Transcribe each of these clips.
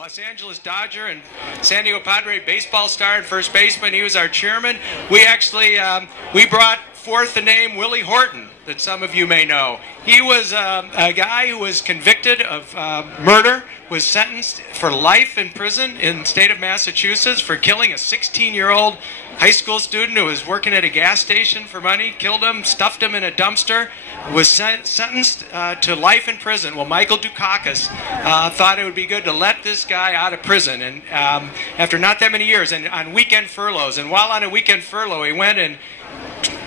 Los Angeles Dodger and San Diego Padre baseball star and first baseman. He was our chairman. We actually we brought forth the name Willie Horton that some of you may know. He was a guy who was convicted of murder, was sentenced for life in prison in the state of Massachusetts for killing a 16-year-old high school student who was working at a gas station for money, killed him, stuffed him in a dumpster, was sentenced to life in prison. Well, Michael Dukakis thought it would be good to let this guy out of prison, and after not that many years, and on weekend furloughs, and while on a weekend furlough, he went and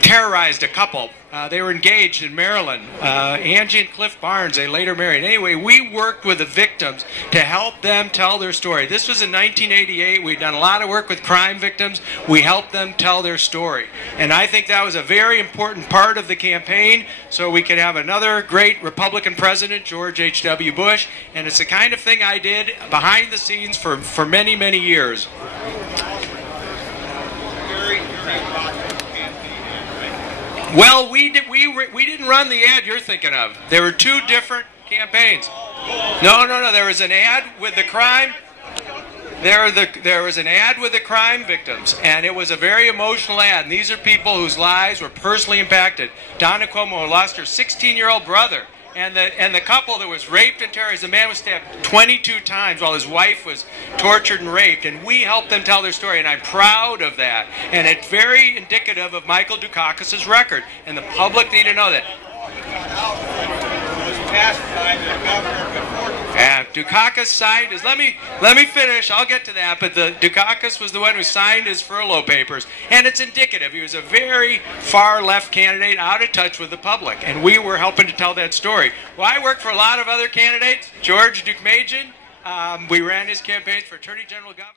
terrorized a couple. They were engaged in Maryland. Angie and Cliff Barnes, they later married. Anyway, we worked with the victims to help them tell their story. This was in 1988. We'd done a lot of work with crime victims. We helped them tell their story. And I think that was a very important part of the campaign so we could have another great Republican president, George H.W. Bush. And it's the kind of thing I did behind the scenes for many, many years. Well, we didn't run the ad you're thinking of. There were two different campaigns. No. There was an ad with the crime. There was an ad with the crime victims, and it was a very emotional ad. And these are people whose lives were personally impacted. Donna Cuomo lost her 16-year-old brother. And the couple that was raped and terrorized, the man was stabbed 22 times while his wife was tortured and raped. And we helped them tell their story, and I'm proud of that. And it's very indicative of Michael Dukakis' record, and the public need to know that. Dukakis signed his, let me finish, I'll get to that, but Dukakis was the one who signed his furlough papers, and it's indicative. He was a very far left candidate, out of touch with the public, and we were helping to tell that story. Well, I worked for a lot of other candidates. George Deukmejian, we ran his campaigns for Attorney General, Governor.